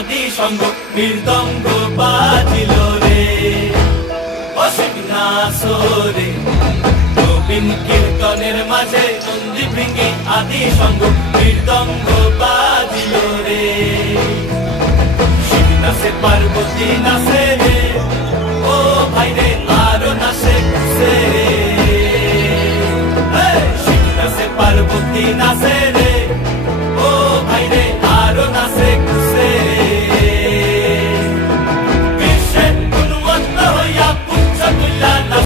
আদি সঙ্গ মৃদঙ্গ বাজিল রে অসীম নাচরে নবীন কীর্তনের মাঝে নন্দী ভৃঙ্গি আদি সঙ্গ মৃদঙ্গ বাজিল রে শিব নাচে পার্বতী নাচে রে ও ভাই রে আরো নাচে